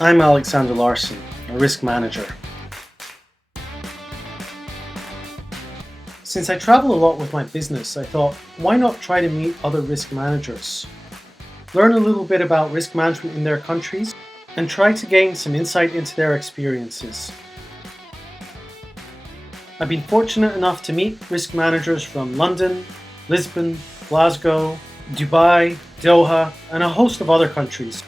I'm Alexander Larson, a risk manager. Since I travel a lot with my business, I thought, why not try to meet other risk managers? Learn a little bit about risk management in their countries and try to gain some insight into their experiences. I've been fortunate enough to meet risk managers from London, Lisbon, Glasgow, Dubai, Doha, and a host of other countries.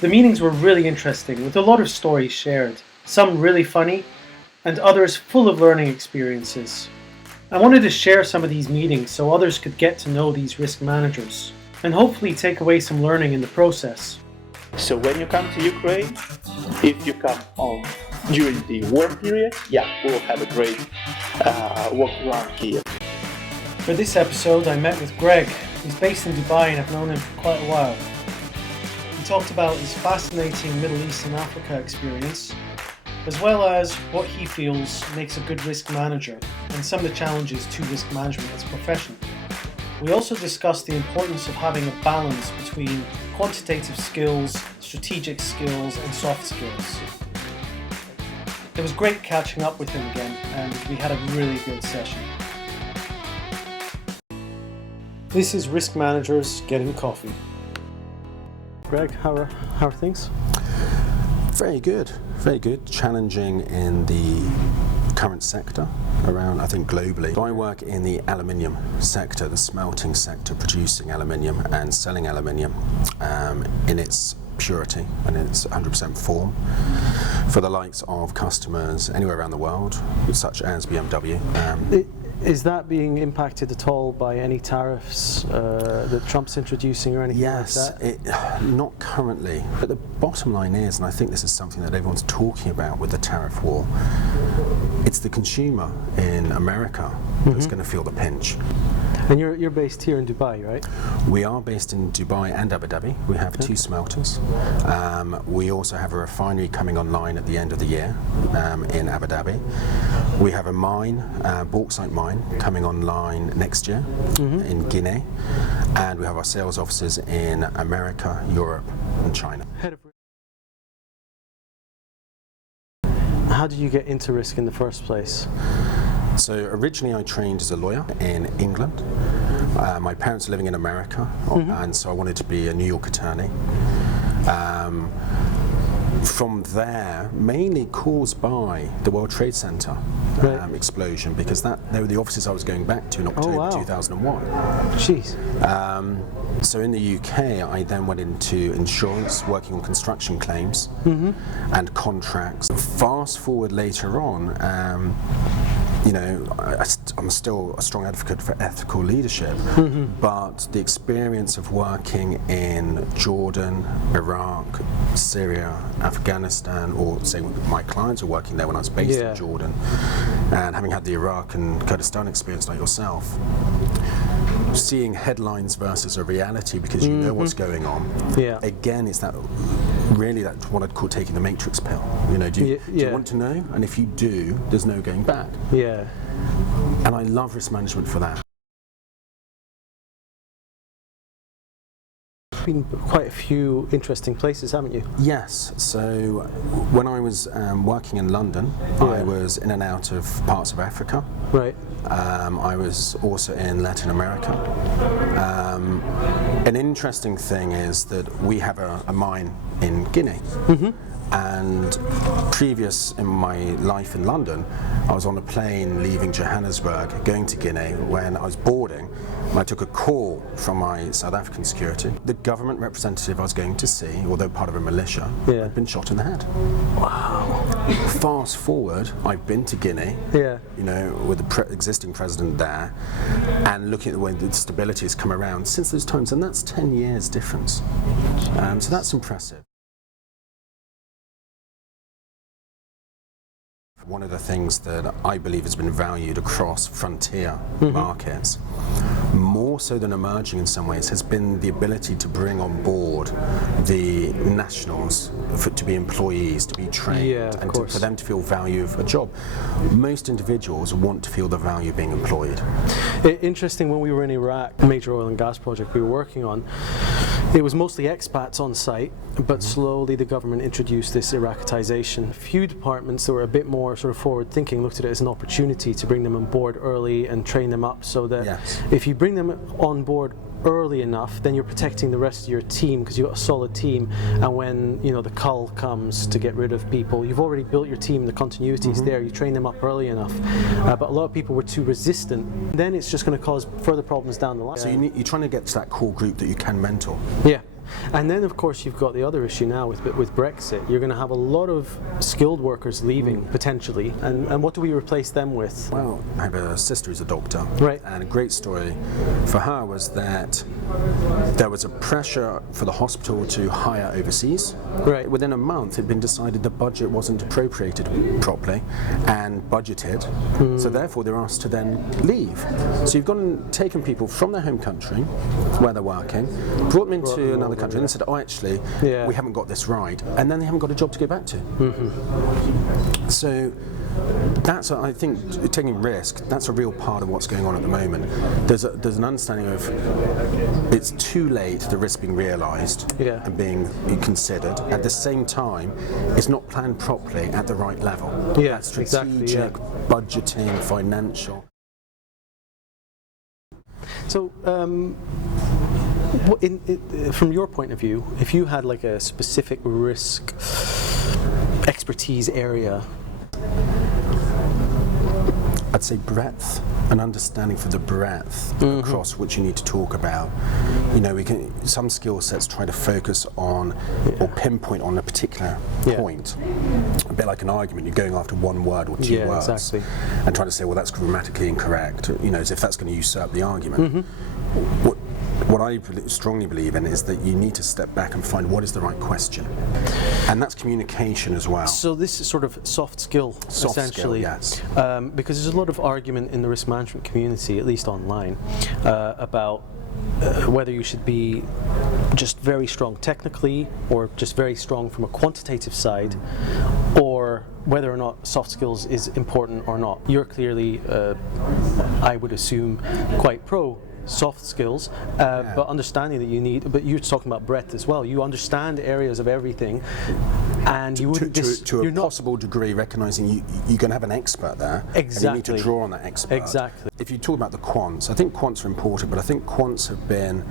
The meetings were really interesting, with a lot of stories shared, some really funny, and others full of learning experiences. I wanted to share some of these meetings so others could get to know these risk managers, and hopefully take away some learning in the process. So when you come to Ukraine, if you come on during the warm period, we'll have a great walk around here. For this episode, I met with Greg. He's based in Dubai and I've known him for quite a while. We talked about his fascinating Middle East and Africa experience, as well as what he feels makes a good risk manager and some of the challenges to risk management as a profession. We also discussed the importance of having a balance between quantitative skills, strategic skills, and soft skills. It was great catching up with him again, and we had a really good session. This is Risk Managers Getting Coffee. Greg, how are things? Very good, very good. Challenging in the current sector around, I think, globally. I work in the aluminium sector, the smelting sector, producing aluminium and selling aluminium in its purity and its 100% form for the likes of customers anywhere around the world, such as BMW. Is that being impacted at all by any tariffs that Trump's introducing or anything like that? Yes, not currently. But the bottom line is, and I think this is something that everyone's talking about with the tariff war, it's the consumer in America that's going to feel the pinch. And you're based here in Dubai, right? We are based in Dubai and Abu Dhabi. We have two smelters. We also have a refinery coming online at the end of the year in Abu Dhabi. We have a mine, bauxite mine, coming online next year in Guinea. And we have our sales offices in America, Europe and China. How did you get into risk in the first place? So originally I trained as a lawyer in England. My parents are living in America, and so I wanted to be a New York attorney. From there, mainly caused by the World Trade Center explosion, because they were the offices I was going back to in October 2001. Jeez. So in the UK, I then went into insurance, working on construction claims and contracts. Fast forward later on, I'm still a strong advocate for ethical leadership, but the experience of working in Jordan, Iraq, Syria, Afghanistan, or say my clients are working there when I was based in Jordan, and having had the Iraq and Kurdistan experience like yourself, seeing headlines versus a reality because you know what's going on. Again, it's that what I'd call taking the matrix pill. Do you want to know? And if you do, there's no going back. And I love risk management for that. Been quite a few interesting places, haven't you? Yes. So when I was working in London, I was in and out of parts of Africa. Right. I was also in Latin America. An interesting thing is that we have a mine in Guinea. And previous in my life in London, I was on a plane leaving Johannesburg, going to Guinea, when I was boarding, and I took a call from my South African security. The government representative I was going to see, although part of a militia, had been shot in the head. Wow. Fast forward, I've been to Guinea, with the existing president there, and looking at the way the stability has come around since those times, and that's 10 years difference. So that's impressive. One of the things that I believe has been valued across frontier markets, more so than emerging in some ways, has been the ability to bring on board the nationals to be employees, to be trained, and for them to feel value of a job. Most individuals want to feel the value of being employed. Interesting, when we were in Iraq, a major oil and gas project we were working on, It was mostly expats on site, but slowly the government introduced this Iraqitization. A few departments that were a bit more sort of forward-thinking looked at it as an opportunity to bring them on board early and train them up, so that if you bring them on board early enough, then you're protecting the rest of your team because you've got a solid team, and when the cull comes to get rid of people, you've already built your team, the continuity is there, you train them up early enough. But a lot of people were too resistant. Then it's just going to cause further problems down the line. So you're trying to get to that core group that you can mentor. Yeah. And then, of course, you've got the other issue now with Brexit. You're going to have a lot of skilled workers leaving, potentially. And what do we replace them with? Well, I have a sister who's a doctor. Right. And a great story for her was that there was a pressure for the hospital to hire overseas. Right. Within a month, it had been decided the budget wasn't appropriated properly and budgeted. So therefore, they're asked to then leave. So you've gone and taken people from their home country, where they're working, brought them into another country, and said, oh, actually, we haven't got this right, and then they haven't got a job to go back to. So that's, I think, taking risk, that's a real part of what's going on at the moment. There's an understanding of it's too late, the risk being realised and being considered. At the same time, it's not planned properly at the right level. That's strategic, budgeting, financial. So, from your point of view, if you had like a specific risk expertise area, I'd say breadth, an understanding for the breadth across which you need to talk about. Some skill sets try to focus on or pinpoint on a particular point. A bit like an argument, you're going after one word or two words and trying to say, well, that's grammatically incorrect, as if that's going to usurp the argument. What I strongly believe in is that you need to step back and find what is the right question. And that's communication as well. So this is sort of soft skill, essentially. Yes. Because there's a lot of argument in the risk management community, at least online, about whether you should be just very strong technically or just very strong from a quantitative side, or whether or not soft skills is important or not. You're clearly, I would assume, quite pro soft skills, but understanding that you need, but you're talking about breadth as well. You understand areas of everything, and you wouldn't to a possible degree recognizing you're going to have an expert there, and you need to draw on that expert. Exactly. If you talk about the quants, I think quants are important, but I think quants have been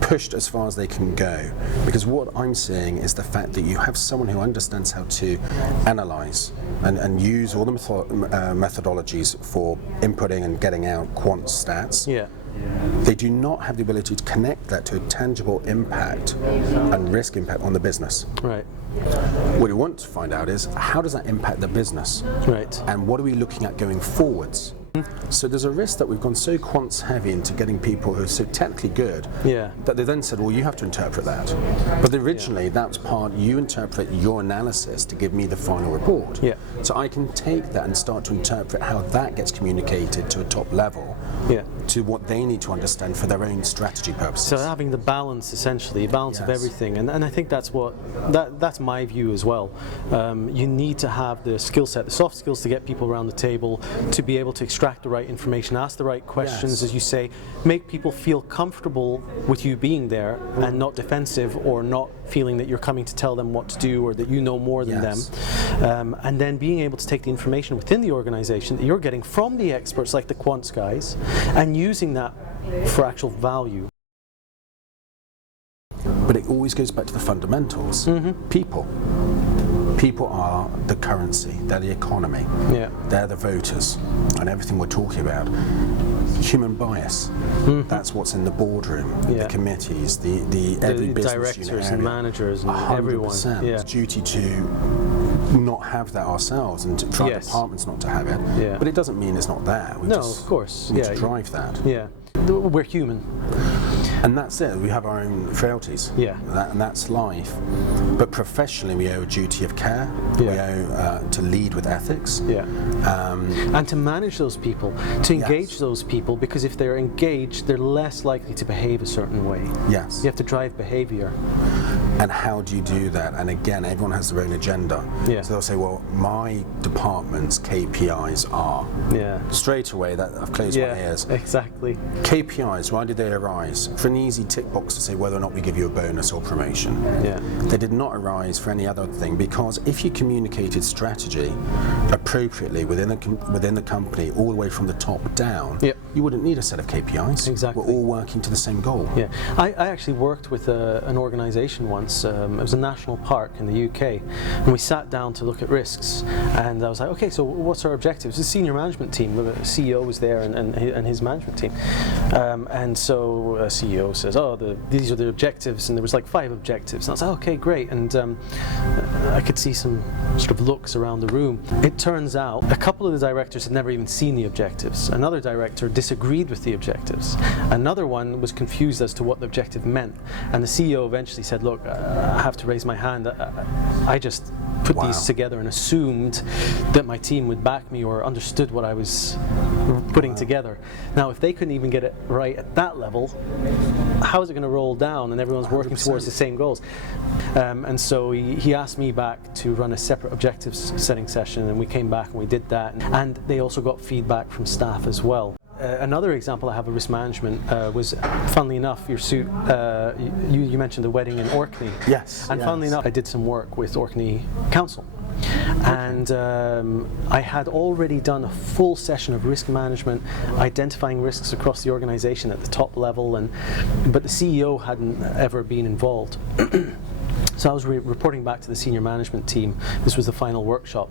pushed as far as they can go, because what I'm seeing is the fact that you have someone who understands how to analyze and use all the methodologies for inputting and getting out quant stats. They do not have the ability to connect that to a tangible impact and risk impact on the business. Right. What you want to find out is, how does that impact the business? Right. And what are we looking at going forwards? So there's a risk that we've gone so quants heavy into getting people who are so technically good that they then said, well, you have to interpret that. But originally that was part, you interpret your analysis to give me the final report. So I can take that and start to interpret how that gets communicated to a top level to what they need to understand for their own strategy purposes. So having the balance, essentially, balance of everything, and I think that's that's my view as well. You need to have the skill set, the soft skills, to get people around the table, to be able to extract the right information, ask the right questions, as you say, make people feel comfortable with you being there and not defensive or not feeling that you're coming to tell them what to do or that you know more than them. And then being able to take the information within the organization that you're getting from the experts like the quants guys and using that for actual value. But it always goes back to the fundamentals. People. People are the currency, they're the economy, they're the voters, and everything we're talking about. Human bias, that's what's in the boardroom, the committees, the every business directors unit and managers and 100%. everyone. It's duty to not have that ourselves and to try departments not to have it. But it doesn't mean it's not there. We just of course. need to drive that. We're human. And that's it, we have our own frailties, and that's life. But professionally we owe a duty of care, we owe to lead with ethics. And to manage those people, to engage those people, because if they're engaged, they're less likely to behave a certain way. You have to drive behaviour. And how do you do that? And again, everyone has their own agenda. Yeah. So they'll say, well, my department's KPIs are. Yeah. Straight away, that I've closed my ears. Exactly. KPIs, why did they arise? For an easy tick box to say whether or not we give you a bonus or promotion. Yeah. They did not arise for any other thing, because if you communicated strategy appropriately within the company, all the way from the top down, yep. you wouldn't need a set of KPIs. Exactly. We're all working to the same goal. Yeah, I actually worked with an organisation once. It was a national park in the UK, and we sat down to look at risks. And I was like, okay, so what's our objectives? The senior management team, the CEO was there, and his management team. And so CEO says, oh, these are the objectives, and there was like 5 objectives. And I was like, okay, great. And I could see some sort of looks around the room. It turns out a couple of the directors had never even seen the objectives. Another director disagreed with the objectives. Another one was confused as to what the objective meant. And the CEO eventually said, look, I have to raise my hand. I just put these together and assumed that my team would back me or understood what I was putting together. Now, if they couldn't even get it right at that level, how is it going to roll down and everyone's working 100%. Towards the same goals? And so he asked me back to run a separate objectives setting session, and we came back and we did that. And they also got feedback from staff as well. Another example I have of risk management was, funnily enough, your suit, you mentioned the wedding in Orkney. Yes. And funnily enough, I did some work with Orkney Council. And I had already done a full session of risk management, identifying risks across the organisation at the top level, but the CEO hadn't ever been involved. So I was reporting back to the senior management team. This was the final workshop,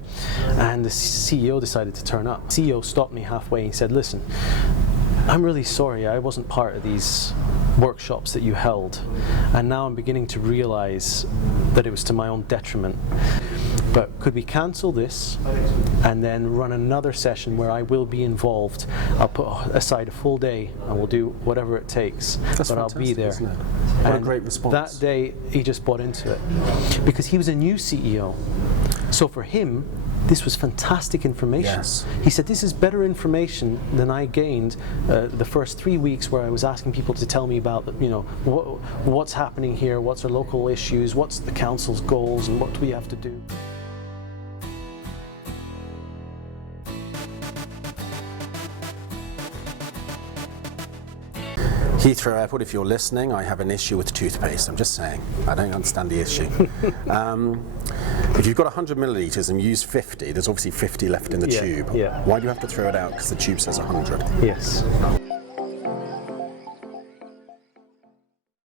and the CEO decided to turn up. The CEO stopped me halfway and he said, listen, I'm really sorry I wasn't part of these workshops that you held, and now I'm beginning to realise that it was to my own detriment. But could we cancel this and then run another session where I will be involved? I'll put aside a full day and we'll do whatever it takes. That's but I'll be there. Isn't it? What a great response. That day he just bought into it because he was a new CEO. So for him, this was fantastic information. Yes. He said, this is better information than I gained the first 3 weeks where I was asking people to tell me about, what's happening here, what's our local issues, what's the council's goals, and what do we have to do. Heathrow Airport, if you're listening, I have an issue with toothpaste. I'm just saying. I don't understand the issue. If you've got 100 millilitres and you use 50, there's obviously 50 left in the tube. Yeah. Why do you have to throw it out? Because the tube says 100. Yes.